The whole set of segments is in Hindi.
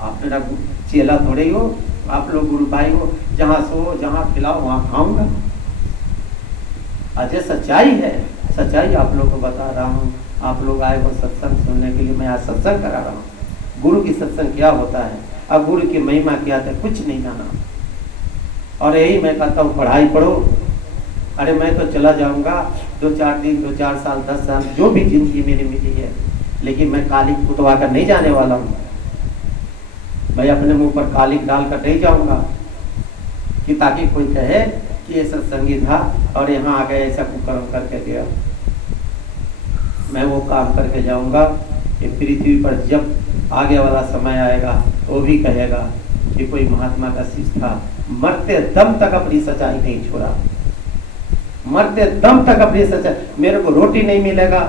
आप मेरा चेला थोड़े ही हो, आप लोग गुरु भाई हो, जहाँ सो जहाँ खिलाओ वहाँ खाऊंगा। अजय सच्चाई है, सच्चाई आप लोग को बता रहा हूँ। आप लोग आए हो सत्संग सुनने के लिए, मैं आज सत्संग करा रहा हूँ। गुरु की सत्संग क्या होता है, अब गुरु की महिमा क्या है, कुछ नहीं जाना। और यही मैं कहता हूँ, पढ़ाई पढ़ो। अरे मैं तो चला जाऊंगा 2-4 दिन, 2-4 साल, 10 साल, जो भी जिंदगी मेरी मिली है, लेकिन मैं कालिक पुतवा कर नहीं जाने वाला हूँ। मैं अपने मुंह पर कालिक डालकर नहीं जाऊंगा कि ताकि कोई कहे कि ये सत्संगी था और यहाँ आ गए ऐसा कुकर्म करके गया। मैं वो काम करके जाऊंगा कि पृथ्वी पर जब आगे वाला समय आएगा वो भी कहेगा कि कोई महात्मा का शिष्य था, मरते दम तक अपनी सच्चाई नहीं छोड़ा, मरते दम तक अपनी सच्चाई। मेरे को रोटी नहीं मिलेगा,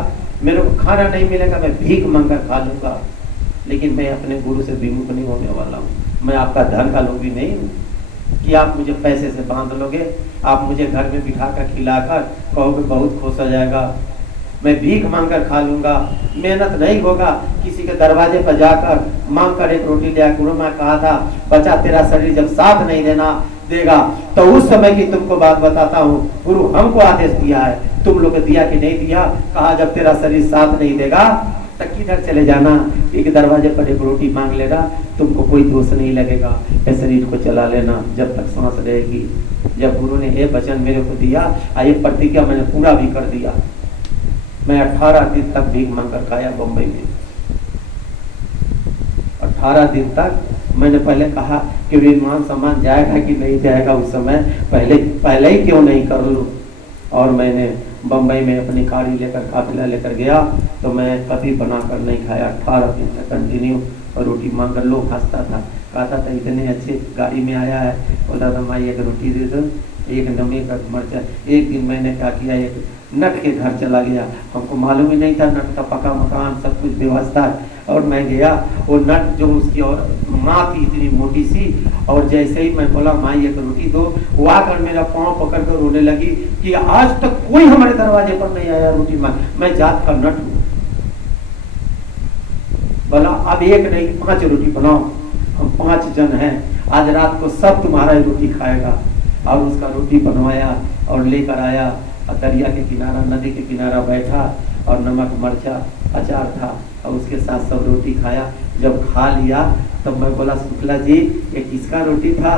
मेरे को खाना नहीं मिलेगा, मैं भीख मांगकर खा लूंगा, लेकिन मैं अपने गुरु से विमुख नहीं होने वाला हूँ। मैं आपका धन का लोभी नहीं हूँ कि आप मुझे पैसे से बांध लोगे, आप मुझे घर में बिठाकर खिलाकर कहोगे बहुत खुश हो जाएगा। मैं भीख मांगकर खा लूंगा, मेहनत नहीं होगा। किसी के दरवाजे पर जाकर मांग कर एक रोटी लिया। गुरु माँ कहा था, बच्चा तेरा शरीर जब साथ नहीं देगा तो उस समय की तुमको बात बताता हूँ। गुरु हमको आदेश दिया है, तुम लोग दिया कि नहीं दिया? कहा जब तेरा शरीर साथ नहीं देगा तो किधर चले जाना, एक दरवाजे पर एक रोटी मांग लेना, तुमको कोई दोष नहीं लगेगा। इस शरीर को चला लेना जब तक सांस रहेगी। जब गुरु ने ये वचन मेरे को दिया, ये प्रतिज्ञा मैंने पूरा भी कर दिया। मैं 18 दिन तक भीख मांगकर खाया बम्बई में। 18 दिन तक मैंने पहले कहा कि विमान सामान जाएगा कि नहीं जाएगा, उस समय पहले ही क्यों नहीं कर लूं। और मैंने बम्बई में अपनी गाड़ी लेकर काफिला लेकर गया तो मैं कभी बनाकर नहीं खाया। 18 दिन तक कंटिन्यू और रोटी मांग कर। लोग हंसता था, कहता था इतने अच्छे गाड़ी में आया है, बोलता था माई एक रोटी दे दो, एक नमक का मर्चा। एक दिन मैंने क्या किया, एक नट के घर चला गया। हमको मालूम ही नहीं था नट का पका मकान सब कुछ व्यवस्था है। और मैं गया, वो नट जो उसकी और माँ थी इतनी मोटी सी, और जैसे ही मैं बोला माई एक रोटी दो, वो आकर मेरा पाँव पकड़ कर रोने लगी कि आज तक कोई हमारे दरवाजे पर नहीं आया रोटी मांग, मैं जात का नट हूँ। बोला अब एक नहीं 5 रोटी बनाओ, हम 5 जन हैं, आज रात को सब तुम्हारा ही रोटी खाएगा। और उसका रोटी बनवाया और लेकर आया, दरिया के किनारा, नदी के किनारा बैठा, और नमक मर्चा अचार था, और उसके साथ सब रोटी खाया। जब खा लिया तब मैं बोला शुक्ला जी ये किसका रोटी था?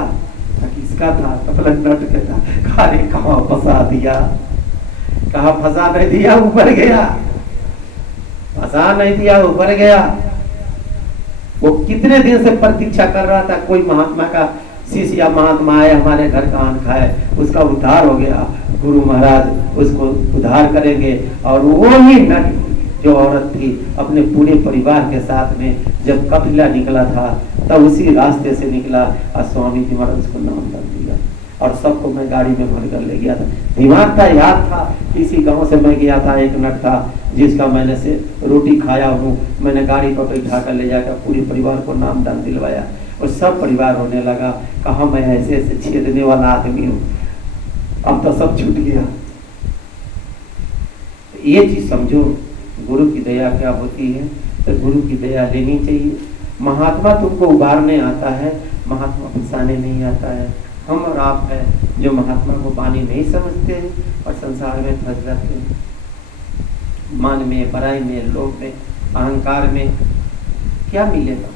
किसका था? तो बोला नट के था। खाने कहाँ फंसा दिया, कहा फंसा नहीं दिया, ऊपर गया, फंसा नहीं दिया, ऊपर गया। वो कितने दिन से प्रतीक्षा कर रहा था कोई महात्मा का शिष्य या महात्मा आए हमारे घर का अन्न खाए, उसका उद्धार हो गया। गुरु महाराज उसको उद्धार करेंगे। और वो ही नट जो औरत थी अपने पूरे परिवार के साथ में जब कपिला निकला था तब उसी रास्ते से निकला, और स्वामी जी महाराज उसको नाम कर दिया। और सबको मैं गाड़ी में भर कर ले गया था। दिमाग था, याद था, इसी गांव से मैं गया था, एक नट था जिसका मैंने से रोटी खाया हूँ, मैंने गाड़ी पर बैठा कर ले जाकर पूरे परिवार को नाम दान दिलवाया। और सब परिवार होने लगा, कहा मैं ऐसे ऐसे छेदने वाला आदमी हूँ, अब तो सब छूट गया। ये चीज समझो गुरु की दया क्या होती है। तो गुरु की दया लेनी चाहिए। महात्मा तुमको उबारने आता है, महात्मा फंसाने नहीं आता है। हम और आप है जो महात्मा को पानी नहीं समझते हैं और संसार में फंस जाते हैं, मान में, बड़ाई में, लोभ में, अहंकार में। क्या मिलेगा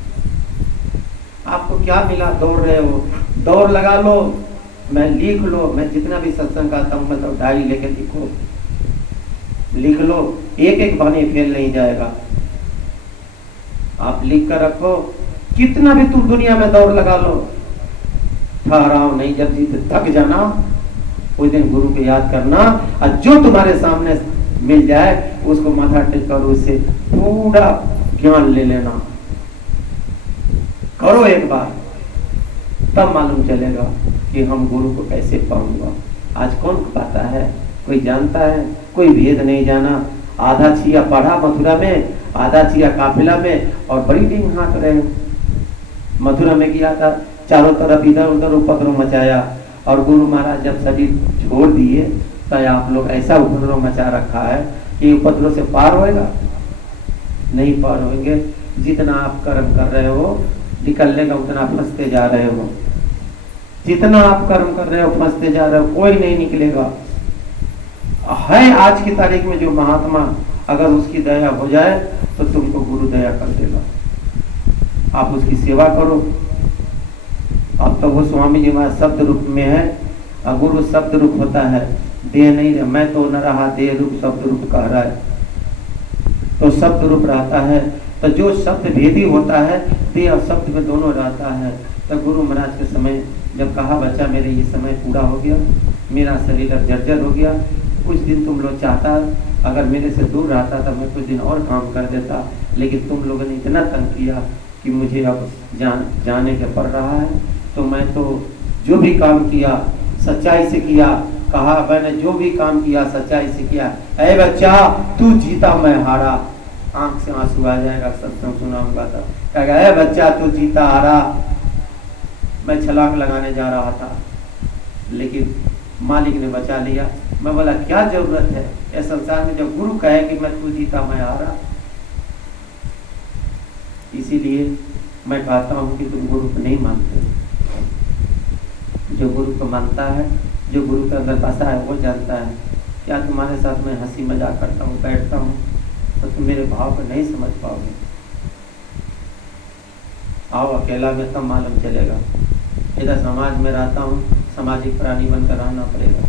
आपको? क्या मिला? दौड़ रहे हो, दौड़ लगा लो, मैं लिख लो, मैं जितना भी सत्संग करता हूँ मतलब डायरी लेके लिखो, लिख लो, एक एक बानी फेल नहीं जाएगा। आप लिख कर रखो, कितना भी तुम दुनिया में दौड़ लगा लो, ठहराओ नहीं। जब जीत थक जाना उस दिन गुरु को याद करना, और जो तुम्हारे सामने मिल जाए उसको माथा टेक कर उससे पूरा ज्ञान ले लेना। करो एक बार, तब मालूम चलेगा कि हम गुरु को कैसे पाऊंगा। आज कौन पाता है? कोई जानता है? कोई भेद नहीं जाना। आधा छिया पढ़ा मथुरा में, आधा छिया काफिला में, और बड़ी टीम हाँक रहे। मथुरा में किया था, चारों तरफ इधर उधर उपद्रव मचाया, और गुरु महाराज जब शरीर छोड़ दिए तो आप लोग ऐसा उपद्रव मचा रखा है कि उपद्रव से पार होएगा? नहीं पार होंगे। जितना आप कर्म कर रहे हो, निकलने का उतना फंसते जा रहे हो। जितना आप कर्म कर रहे हो फंसते जा रहे हो, कोई नहीं निकलेगा। है आज की तारीख में जो महात्मा, अगर उसकी दया हो जाए तो तुमको गुरु दया कर देगा। आप उसकी सेवा करो। अब तो वो स्वामी जी महाराज शब्द रूप में है, और गुरु शब्द रूप होता है, देह नहीं रहा। मैं तो न रहा देह रूप शब्द रूप कह रहा है, तो शब्द रूप रहता है। तो जो शब्द भेदी होता है, देह और शब्द में दोनों रहता है। तो गुरु महाराज के समय जब कहा बच्चा मेरे ये समय पूरा हो गया, मेरा शरीर अब जर्जर हो गया, कुछ दिन तुम लोग चाहता अगर मेरे से दूर रहता था मैं कुछ दिन और काम कर देता, लेकिन तुम लोगों ने इतना तंग किया कि मुझे अब जाने के पड़ रहा है। तो मैं तो जो भी काम किया सच्चाई से किया। कहा मैंने जो भी काम किया सच्चाई से किया। ऐ बच्चा तू जीता मैं हारा। आंख से आंसू आ जाएगा सत्संग सुनाऊंगा तो। कहेगा ऐ बच्चा तू जीता हारा। मैं छलांग लगाने जा रहा था, लेकिन मालिक ने बचा लिया। मैं बोला क्या जरूरत है इस संसार में, जब गुरु कहे कि मैं तू जीता मैं हारा। इसीलिए मैं कहता हूँ कि तुम गुरु को नहीं मानते। जो गुरु को मानता है, जो गुरु के अंदर बसा है, वो जानता है। क्या तुम्हारे साथ मैं हंसी मजाक करता हूँ, बैठता हूँ, तो तुम मेरे भाव को नहीं समझ पाओगे। आओ अकेला में तब मालूम चलेगा। इधर समाज में रहता हूँ, सामाजिक प्राणी बनकर रहना पड़ेगा।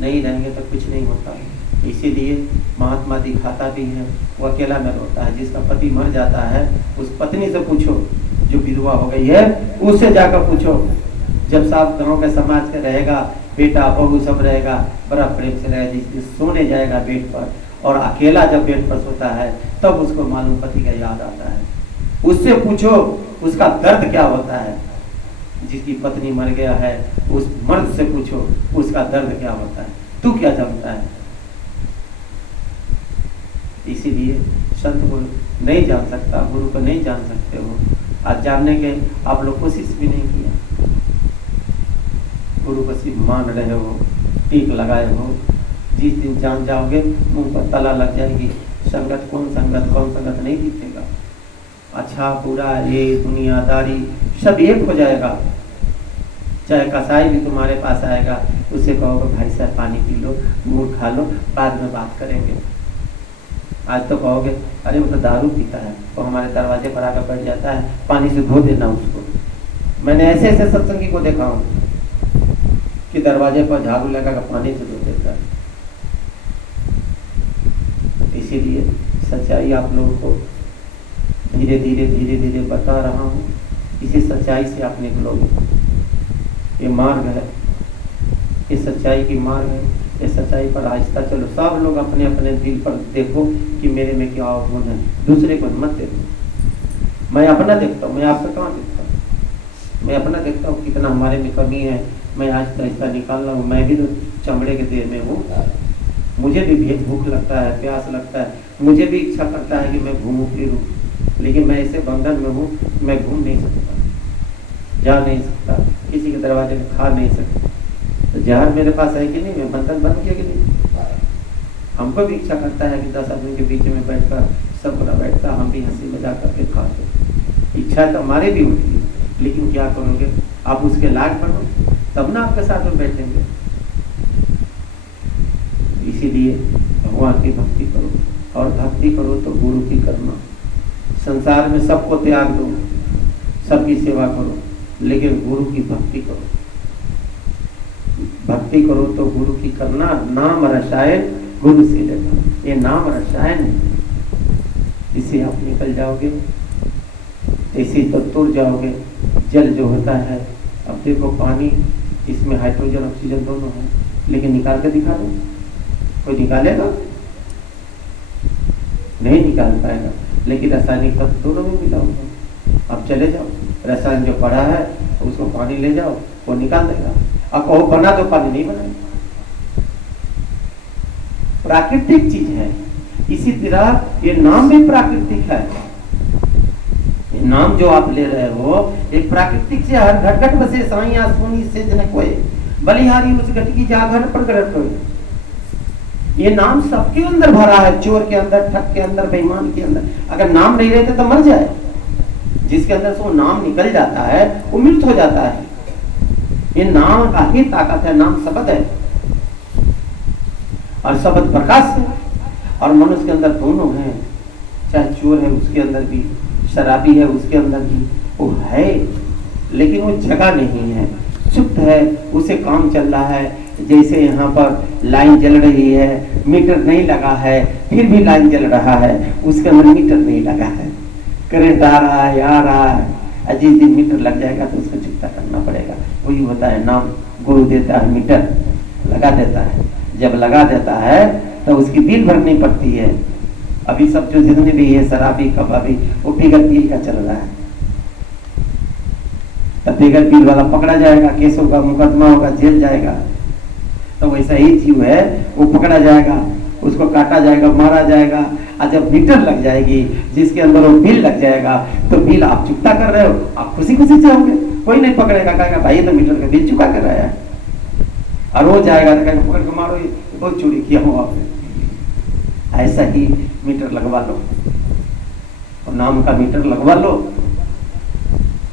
नहीं रहेंगे तो कुछ नहीं होता है। इसीलिए महात्मा दिखाता भी है, वो अकेला में रोता है। जिसका पति मर जाता है उस पत्नी से पूछो, जो विधवा हो गई है उससे जाकर पूछो। जब साफ गाँव के समाज का रहेगा, बेटा बहू सब रहेगा, बड़ा प्रेम से रहेगा। जिस दिन सोने जाएगा बेड पर और अकेला जब बेड पर सोता है, तब उसको मालूम पति का याद आता है। उससे पूछो उसका दर्द क्या होता है। जिसकी पत्नी मर गया है उस मर्द से पूछो उसका दर्द क्या होता है। तू क्या जानता है। इसीलिए संत को नहीं जान सकता, गुरु को नहीं जान सकते हो। आज जानने के आप लोग कोशिश भी नहीं किया। गुरु को सिर्फ मान रहे हो, टीक लगाए हो। जिस दिन जान जाओगे मुंह पर तला लग जाएगी। संगत कौन संगत नहीं दिखेगा। अच्छा बुरा ये दुनियादारी सब एक हो जाएगा। चाहे कसाई भी तुम्हारे पास आएगा, उसे कहोगे भाई साहब पानी पी लो, गुड़ खा लो, बाद में बात करेंगे। आज तो कहोगे अरे वो तो दारू पीता है, वो हमारे दरवाजे पर आकर बैठ जाता है, पानी से धो देना उसको। मैंने ऐसे ऐसे सत्संगी को देखा हूँ कि दरवाजे पर झाड़ू लगाकर पानी से धो देता है। इसीलिए सच्चाई आप लोगों को धीरे धीरे बता रहा हूँ। इसी सच्चाई से आप निकलोगे। ये मार्ग है, ये सच्चाई की मार्ग है। ये सच्चाई पर आहिस्ता चलो। सब लोग अपने अपने दिल पर देखो कि मेरे में क्या गुण है, दूसरे को मत देखो। मैं अपना देखता हूँ, मैं आपका कहाँ देखता हूँ। मैं अपना देखता हूँ कितना हमारे में कमी है। मैं आहिस्ता आहिस्ता निकाल रहा हूँ। मैं भी तो चमड़े के देह में हूँ। मुझे भी भूख लगता है, प्यास लगता है, मुझे भी इच्छा करता है कि मैं घूमूं फिरूं, लेकिन मैं ऐसे बंधन में हूँ, मैं घूम नहीं सकता, जा नहीं सकता, किसी के दरवाजे में खा नहीं सकता। तो जहर मेरे पास है कि नहीं, मैं बंधन बन गया कि नहीं। हमको भी इच्छा करता है कि 10 आदमी के बीच में बैठकर सब बड़ा बैठता, हम भी हंसी मजाक करके खाते। इच्छा तो हमारे भी होती है, लेकिन क्या करोगे आप, उसके लायक बनो तब ना आपके साथ में बैठेंगे। इसीलिए भगवान की भक्ति करो, और भक्ति करो तो गुरु की करना। संसार में सबको त्याग दो, सबकी सेवा करो, लेकिन गुरु की भक्ति करो। भक्ति करो तो गुरु की करना। नाम रसायन गुरु से लेना, ये नाम रसायन है। इसे आप निकल जाओगे, इसी तो तुर जाओगे। जल जो होता है, अब देखो पानी, इसमें हाइड्रोजन ऑक्सीजन दोनों है, लेकिन निकाल के दिखा दो, कोई निकालेगा नहीं, निकाल पाएगा। लेकिन रासायनिक तत्व दोनों में मिला होगा। अब चले जाओ, रसायन जो पड़ा है उसको पानी ले जाओ, वो निकाल देगा। अब कहो बना तो पानी नहीं बनाएगा। प्राकृतिक चीज है। इसी तरह ये नाम भी प्राकृतिक है। ये नाम जो आप ले रहे हो एक प्राकृतिक से, हर घट घट बसे साइया सोनी से जन कोई बलिहारी उस घट की जागर प्रकट कोई। ये नाम सबके अंदर भरा है, चोर के अंदर, ठग के अंदर, बेईमान के अंदर। अगर नाम नहीं रहते तो मर जाए। जिसके अंदर से वो नाम निकल जाता है वो मृत हो जाता है। ये नाम का ही ताकत है, नाम शब्द है और शब्द प्रकाश है। और मनुष्य के अंदर दोनों हैं, चाहे चोर है उसके अंदर भी, शराबी है उसके अंदर भी, वो है लेकिन वो जगह नहीं है, चुप है, उसे काम चल रहा है। जैसे यहाँ पर लाइन जल रही है, मीटर नहीं लगा है फिर भी लाइन जल रहा है, उसके अंदर मीटर नहीं लगा है, करंट आ रहा है आ रहा है। जिस दिन मीटर लग जाएगा तो उसको चुकता करना पड़ेगा। वही होता है नाम, गुरु देता है मीटर, लगा देता है, जब लगा देता है तो उसकी बिल भरनी पड़ती है। अभी सब जो जितने भी है शराबी कबाबी वो बिगड़ बिल का चल रहा है, तब बिगड़ बिल वाला पकड़ा जाएगा, केस होगा, मुकदमा होगा, जेल जाएगा। तो वैसा ही जीव है, वो पकड़ा जाएगा, उसको काटा जाएगा, मारा जाएगा। और जब मीटर लग जाएगी जिसके अंदर वो बिल लग जाएगा तो बिल आप चुकता कर रहे हो, आप खुशी खुशी जाओगे, कोई नहीं पकड़ेगा, कहेगा भाई तो मीटर का बिल चुका कर रहा है। और वो जाएगा तो कहेगा पकड़ के मारो, ये बहुत चोरी किया हो आपने। ऐसा ही मीटर लगवा लो, और नाम का मीटर लगवा लो,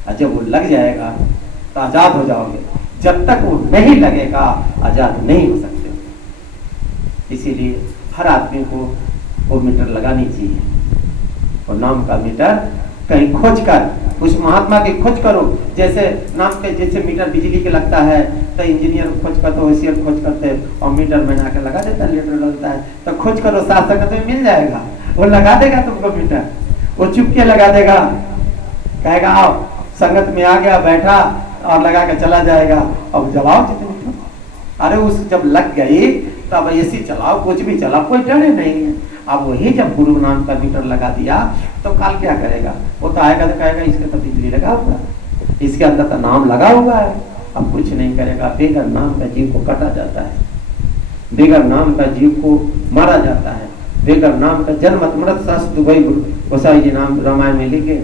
और जब वो लग जाएगा तो आजाद हो जाओगे। जब तक वो नहीं लगेगा आजाद नहीं हो सकते। इसीलिए हर आदमी को वो मीटर लगानी चाहिए, और नाम का मीटर कहीं खोज कर, उस महात्मा की खोज करो। जैसे नाम के जैसे मीटर बिजली के लगता है तो इंजीनियर खोज करते, होशियार खोज करते और मीटर बना के लगा देता है, लीटर लगता है तो खोज करो, साथ संगत में मिल जाएगा, वो लगा देगा तुमको मीटर, वो चुपके लगा देगा, कहेगा आओ, संगत में आ गया, बैठा और लगा के चला जाएगा। अब जलाओ जितनी, अरे उस जब लग गई तब एसी चलाओ, कुछ भी चलाओ, कोई डरे नहीं है। अब वही जब गुरु नाम का मीटर लगा दिया तो काल क्या करेगा, वो तो आएगा तो कहेगा इसके तो बिजली लगा हुआ, इसके अंदर तो नाम लगा हुआ है। अब कुछ नहीं करेगा, बेगर नाम का जीव को काटा जाता है, बेगर नाम का जीव को मारा जाता है, बेगर नाम का जन्म मृत शास्त्र दुबई गोसाई जी नाम रामायण में लिखे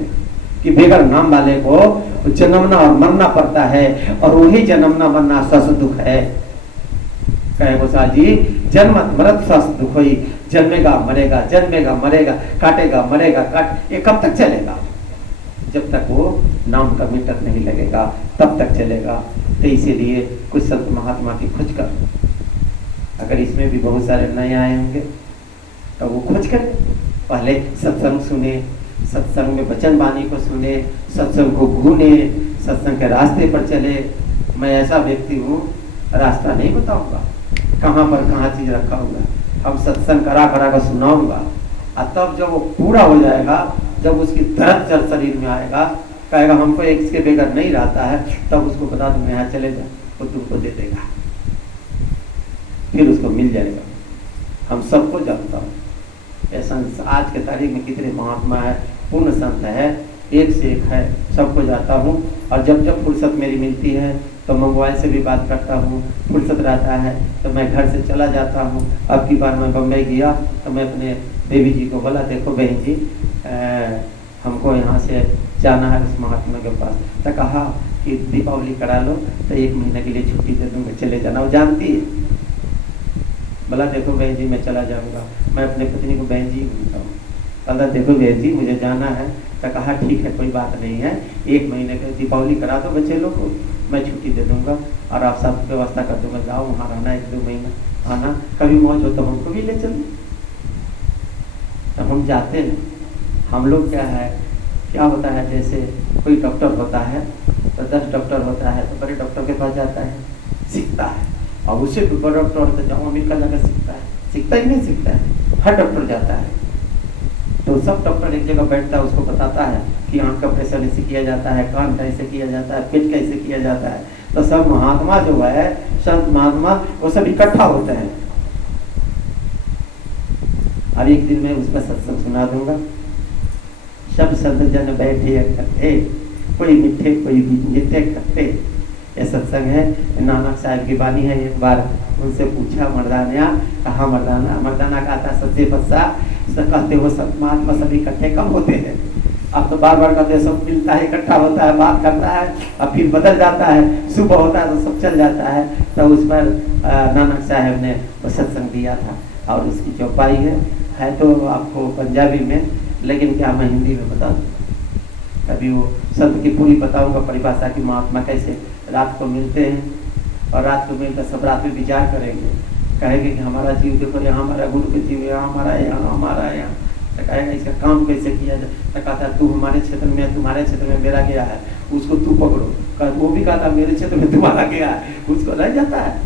कि बेगर नाम वाले को जन्मना और मरना पड़ता है, और वही जन्मना मरना सस दुख है। कहे गोसाई जी जन्म मृत सस दुख हुई, जन्मेगा मरेगा, जन्मेगा मरेगा, काटेगा मरेगा, काट, ये कब तक चलेगा? जब तक वो नाम का मीटर नहीं लगेगा तब तक चलेगा। तो इसीलिए कुछ संत महात्मा की खोज कर, अगर इसमें भी बहुत सारे नए आए होंगे तो वो खोज करें, पहले सत्संग सुने, सत्संग में वचन वाणी को सुने, सत्संग को घूने, सत्संग के रास्ते पर चले। मैं ऐसा व्यक्ति हूँ, रास्ता नहीं बताऊंगा कहाँ पर कहाँ चीज रखा हुआ, हम सत्संग करा करा कर सुनाऊंगा। और तब जब वो पूरा हो जाएगा, जब उसकी दर्द जल शरीर में आएगा, कहेगा हमको एक इसके बगैर नहीं रहता है, तब उसको बता दूंगा यहाँ चले जा, वो तुमको दे देगा, फिर उसको मिल जाएगा। हम सबको जानता हूँ, ऐसा आज के तारीख में कितने महात्मा है, पूर्ण संत है, एक से एक है, सबको जाता हूँ। और जब जब फुर्सत मेरी मिलती है तो मैं मोबाइल से भी बात करता हूँ, फुर्सत रहता है तो मैं घर से चला जाता हूँ। अब की बार मैं बम्बई गया तो मैं अपने देवी जी को बोला, देखो बहन जी हमको यहाँ से जाना है उस महात्मा के पास। तो कहा कि दीपावली करा लो तो 1 महीने के लिए छुट्टी दे दूँगा, चले जाना। वो जानती है, बोला देखो बहन जी मैं चला जाऊँगा। मैं अपने पत्नी को बहन जी बोलता हूँ, कहता देखो बहन जी मुझे जाना है। तो कहा ठीक है कोई बात नहीं है, 1 महीने के दीपावली करा दो बच्चे लोग को, मैं छुट्टी दे दूंगा और आप सब व्यवस्था कर दूंगा, जाओ वहाँ रहना 1-2 महीना, आना कभी मौज हो तो हमको भी ले चलो। तो हम जाते हैं। हम लोग क्या होता है, जैसे कोई डॉक्टर होता है तो 10 डॉक्टर होता है तो बड़े डॉक्टर के पास जाता है, सीखता है, और उससे भी बड़ा डॉक्टर तो जाओ अमेरिका जाकर सीखता ही नहीं सीखता है, हर डॉक्टर जाता है। तो सब डॉक्टर एक जगह बैठता है, उसको बताता है कि आँख का ऑपरेशन ऐसे किया जाता है, कान कैसे किया जाता है, पेट कैसे किया जाता है। तो सब महात्मा जो है, संत महात्मा, वो सब इकट्ठा होते हैं। और एक दिन मैं उसका सत्संग सुना दूंगा। सब संत जन बैठे इकट्ठे, कोई मिठे कोई मीठे खट्टे, ये सत्संग है। नानक साहब की वाणी है। एक बार उनसे पूछा मर्दाना, कहा मर्दाना कहता सच्चे बच्चा कहते हो सब महात्मा सभी इकट्ठे कब होते हैं? अब तो बार बार कहते सब मिलता है, इकट्ठा होता है, बात करता है, अब फिर बदल जाता है, सुबह होता है तो सब चल जाता है। तो उस पर नानक साहब ने सत्संग दिया था, और उसकी चौपाई है तो आपको पंजाबी में, लेकिन क्या मैं हिंदी में बता दूँ। कभी वो संत की पूरी बताऊंगा परिभाषा की महात्मा कैसे रात को मिलते हैं और रात को मिलकर सब रात में विचार करेंगे, कहेंगे कि हमारा जीव देखो, यहाँ हमारा गुरु के जीव, यहाँ हमारा, यहाँ हमारा, यहाँ, तो कहेगा इसका काम कैसे किया जाए। तो कहता है तू हमारे क्षेत्र में, तुम्हारे क्षेत्र में मेरा गया है, उसको तू पकड़ो। वो भी कहता मेरे क्षेत्र में तुम्हारा गया है, उसको रह जाता है।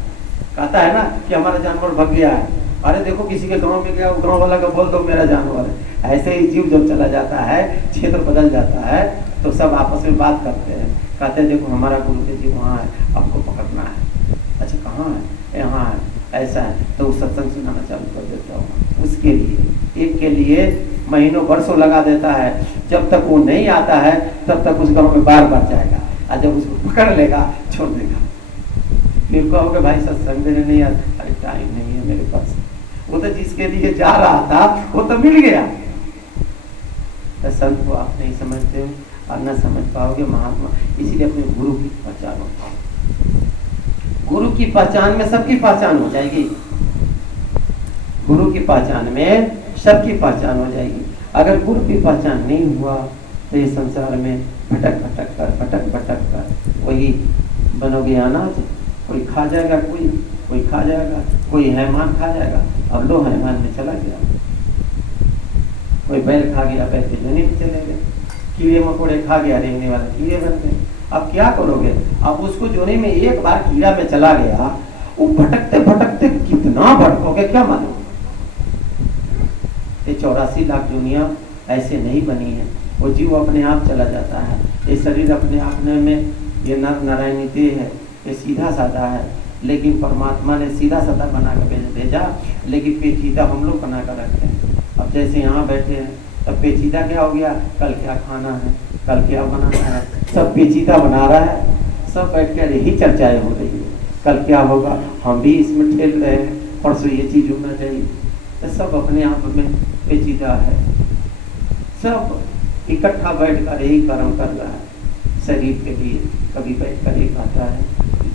कहता है ना कि हमारा जानवर भग गया है, अरे देखो किसी के गांव में गया, गांव वाला का बोल दो मेरा जानवर है। ऐसे ही जीव जब चला जाता है, क्षेत्र बदल जाता है, तो सब आपस में बात करते हैं, कहते हैं देखो हमारा गुरु के जीव वहाँ है, आपको पकड़ना है। अच्छा कहाँ है? यहाँ है, ऐसा है। तो वो सत्संग सुनाना चालू कर देता हूँ। उसके लिए एक के लिए महीनों वर्षों लगा देता है, जब तक वो नहीं आता है तब तक उस गाँव में बार बार जाएगा, और जब उसको पकड़ लेगा छोड़ देगा। फिर कहोगे भाई सत्संग देने नहीं आता, अरे टाइम नहीं है मेरे पास। वो तो जिसके लिए जा रहा था वो तो मिल गया। तो संत को आप नहीं समझते हो और न समझ पाओगे महात्मा। इसीलिए अपने गुरु की पहचान हो। गुरु की पहचान में सबकी पहचान हो जाएगी। गुरु की पहचान में सबकी पहचान हो जाएगी। अगर गुरु की पहचान नहीं हुआ तो ये संसार में भटक भटक कर वही बनोगे अनाज। कोई खा जाएगा, कोई खा जाएगा, कोई हैमान खा जाएगा। अब लो हैमान में चला गया, कोई बैल खा गया, बैल के जोनी में चले गए। कीड़े मकोड़े खा गया, रेंगने वाले कीड़े बन गए। अब क्या करोगे? अब उसको जोनी में एक बार कीड़ा में चला गया, वो भटकते भटकते कितना भटकोगे क्या मालूम। ये 84 लाख दुनिया ऐसे नहीं बनी है। वो जीव अपने आप चला जाता है। ये शरीर अपने आप में ये नर नारायणी देह है, ये सीधा साधा है, लेकिन परमात्मा ने सीधा साधा बना कर भेजा, लेकिन पेचीदा हम लोग बना कर रखते हैं। अब जैसे यहाँ बैठे हैं, तब पेचीदा क्या हो गया, कल क्या खाना है, कल क्या बनाना है, सब पेचीदा बना रहा है। सब बैठ कर यही चर्चाएं हो रही है, कल क्या होगा, हम भी इसमें ठेल रहे हैं, परसों ये चीज होना चाहिए। तो सब अपने आप में पेचीदा है। सब इकट्ठा बैठ कर यही कर्म कर रहा है शरीर के लिए। कभी बैठ कर एक आता है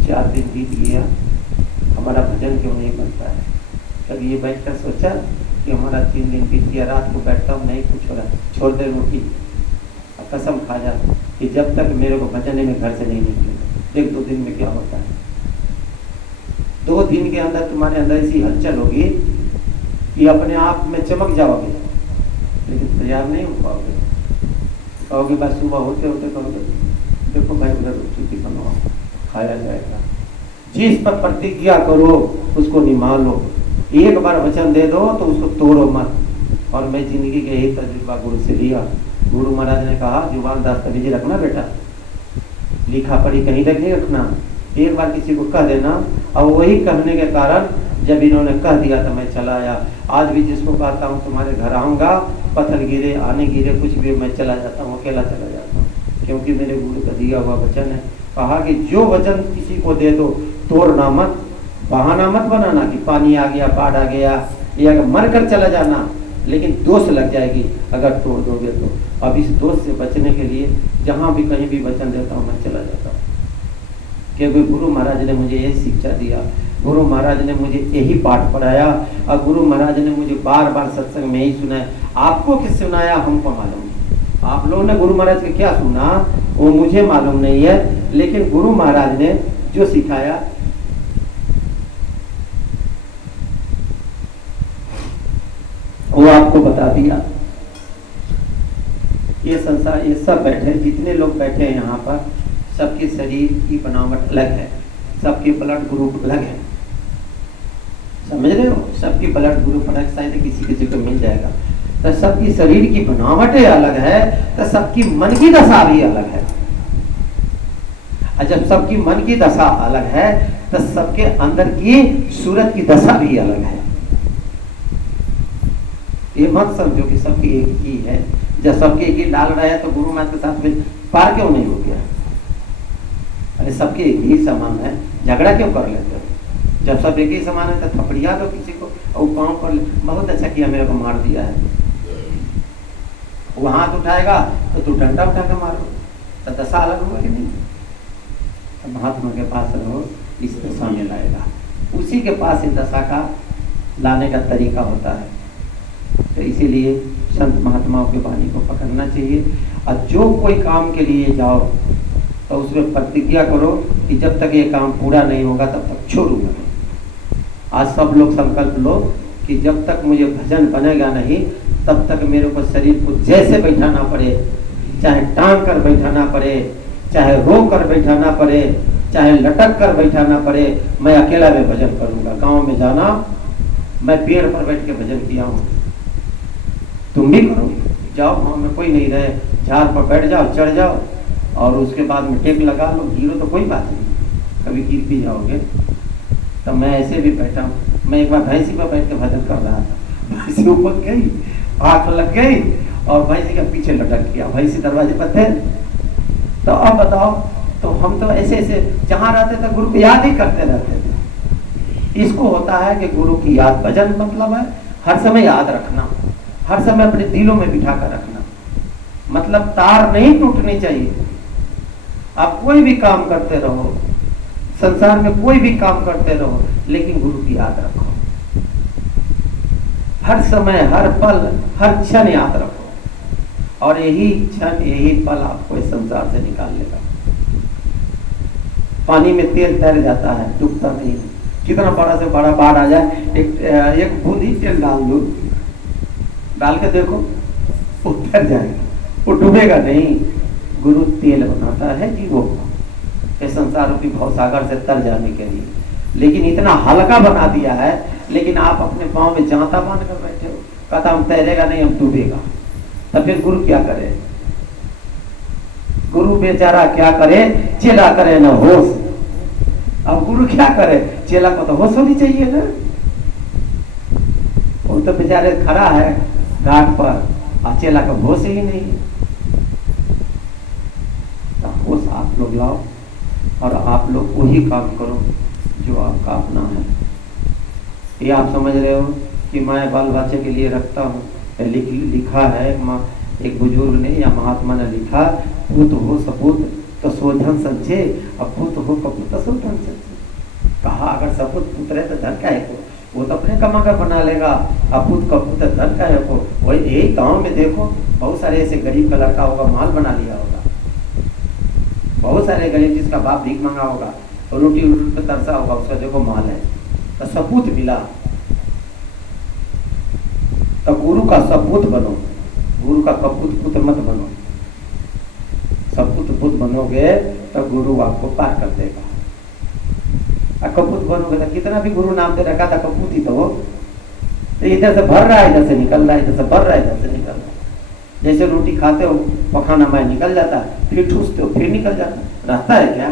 4 दिन बीत गया, हमारा भजन क्यों नहीं बनता है। कभी ये बैठ कर सोचा कि हमारा 3 दिन बीत गया, रात को बैठता हूँ नहीं कुछ हो रहा, छोड़ दे रोटी। अब कसम खा जा कि जब तक मेरे को भजने में घर से नहीं निकले, 1-2 दिन में क्या होता है। 2 दिन के अंदर तुम्हारे अंदर ऐसी हलचल होगी कि अपने आप में चमक जाओगे, लेकिन तैयार नहीं हो पाओगे। कहोगे बस सुबह होते होते कहोगे देखो भाई उधर रोटी बनाओ, खाया जाएगा। जिस पर प्रतिज्ञा करो उसको निभाल लो। एक बार वचन दे दो तो उसको तोड़ो मत। और मैं जिंदगी के यही तजुर्बा गुरु से लिया। गुरु महाराज ने कहा जुबान दस्तावेज रखना बेटा, लिखा पढ़ी कहीं तक नहीं रखना। एक बार किसी को कह देना, और वही कहने के कारण जब इन्होंने कह दिया तो मैं चला आया। आज भी जिसको कहता हूँ तुम्हारे घर आऊँगा, पत्थर गिरे आने गिरे कुछ भी, मैं चला जाता हूँ, अकेला चला जाता हूँ, क्योंकि मेरे गुरु का दिया हुआ वचन है। कहा कि जो वचन किसी को दे दो तोड़ना मत, बहाना मत बनाना कि पानी आ गया, बाढ़ आ गया, या मर कर चला जाना, लेकिन दोष लग जाएगी अगर तोड़ दोगे तो। अब इस दोष से बचने के लिए जहाँ भी कहीं भी वचन देता हूँ मैं चला जाता हूँ, क्योंकि गुरु महाराज ने मुझे यही शिक्षा दिया, गुरु महाराज ने मुझे यही पाठ पढ़ाया, और गुरु महाराज ने मुझे बार बार सत्संग में ही सुनाया। आपको किस सुनाया हमको मालूम नहीं, आप लोगों ने गुरु महाराज के क्या सुना वो मुझे मालूम नहीं है, लेकिन गुरु महाराज ने जो सिखाया वो आपको बता दिया। ये संसार, ये सब बैठे, जितने लोग बैठे हैं यहाँ पर, सबके शरीर की बनावट अलग है, सबके ब्लड ग्रुप अलग है, समझ रहे हो। सबकी ब्लड ग्रुप अलग, शायद किसी किसी को मिल जाएगा। तो सबकी शरीर की बनावटें अलग है, तो सबकी मन की दशा भी अलग है। और जब सबकी मन की दशा अलग है तो सबके अंदर की सूरत की दशा भी अलग है। ये मत समझो कि सबकी एक ही है। जब सबके एक ही डाल रहे हैं तो गुरु महाराज के साथ में पार क्यों नहीं हो गया। अरे सबके एक ही समान है, झगड़ा क्यों कर लेते हो। जब सब एक ही समान है तो थपड़िया दो किसी को, और पाँव कर ले, बहुत अच्छा किया मेरे को मार दिया है। वो हाथ उठाएगा तो तू डंडा उठा के मारो, तो दशा अलग होगा कि नहीं। तो महात्मा के पास रहो, इस दशा में लाएगा, उसी के पास इस दशा का लाने का तरीका होता है। तो इसीलिए संत महात्माओं की वाणी को पकड़ना चाहिए। और जो कोई काम के लिए जाओ तो उसमें प्रतिज्ञा करो कि जब तक ये काम पूरा नहीं होगा तब तक छोड़ूंगा नहीं। आज सब लोग संकल्प लो कि जब तक मुझे भजन बनेगा नहीं तब तक मेरे को शरीर को जैसे बैठाना पड़े, चाहे टांग कर बैठाना पड़े, चाहे रो कर बैठाना पड़े, चाहे लटक कर बैठाना पड़े, मैं अकेला में भजन करूंगा। गांव में जाना, मैं पेड़ पर बैठ के भजन किया हूँ, तुम भी करो। जाओ, गांव में कोई नहीं रहे, झाड़ पर बैठ जाओ, चढ़ जाओ और उसके बाद में टेक लगा लो, गिरो तो कोई बात नहीं, कभी गिर भी जाओगे। तो मैं ऐसे भी बैठा हूँ। मैं एक बार भैंसी पर बैठ के भजन कर रहा था, भैंसी ऊपर गई, आंख लग गई और भैंसी के पीछे लटक गया, भैंसी दरवाजे पर थे। तो अब बताओ, तो हम तो ऐसे ऐसे जहाँ रहते थे गुरु की याद ही करते रहते थे। इसको होता है कि गुरु की याद, भजन मतलब है हर समय याद रखना, हर समय अपने दिलों में बिठा कर रखना। मतलब तार नहीं टूटनी चाहिए। आप कोई भी काम करते रहो, संसार में कोई भी काम करते रहो, लेकिन गुरु की याद रखो। हर समय, हर पल, हर क्षण याद रखो और यही क्षण, यही पल आपको इस संसार से निकाल लेगा। पानी में तेल तैर जाता है, डूबता नहीं। कितना बड़ा से बड़ा बाढ़ आ जाए, एक बूंदी तेल डाल दो, डाल के देखो, वो तैर जाएगा, वो डूबेगा नहीं। गुरु तेल बनाता है जीवों को इस संसार रूपी भवसागर से तर जाने के लिए, लेकिन इतना हल्का बना दिया है। लेकिन आप अपने पाँव में जांता बांध कर बैठे हो, कहता हम तैरेगा नहीं, हम डूबेगा। तब फिर गुरु क्या करे? गुरु बेचारा क्या करे? चेला करे ना होश। अब गुरु क्या करे? चेला को तो होश होनी चाहिए ना। वो तो बेचारे खड़ा है घाट पर और चेला का होश ही नहीं है। तो होश आप लोग लाओ और आप लोग वही काम करो जो आपका अपना है। ये आप समझ रहे हो कि मैं बाल बच्चे के लिए रखता हूँ। लिखा है एक बुजुर्ग ने या महात्मा ने लिखा, पूत हो सपूत तो शोधन संचे, अब पूत हो कपूत तो शोधन संचे। कहा अगर सपूत पुत्र है तो धन का है को, वो तो अपने कमाकर बना लेगा। अपूत कपूत धन का है को। वही यही गाँव में देखो, बहुत सारे ऐसे गरीब का लड़का होगा, माल बना लिया होगा। बहुत सारे गरीब जिसका बाप भीख मांगा होगा, तो रोटी पे तरसा होगा, उसका देखो माल है, तो सपूत मिला। तो गुरु का सपूत बनो, गुरु का कपूत पुत्र मत बनो। सपूत पुत्र बनोगे तो गुरु आपको पार कर देगा। और कपूत बनोगे तो कितना भी गुरु नाम दे रखा था, कपूत ही तो हो। तो इधर से भर रहा है, इधर से निकल रहा है, इधर से भर रहा है, इधर से निकल रहा है। जैसे रोटी खाते हो, पखाना में निकल जाता है, फिर ठूसते हो, फिर निकल जाता है। रहता है क्या?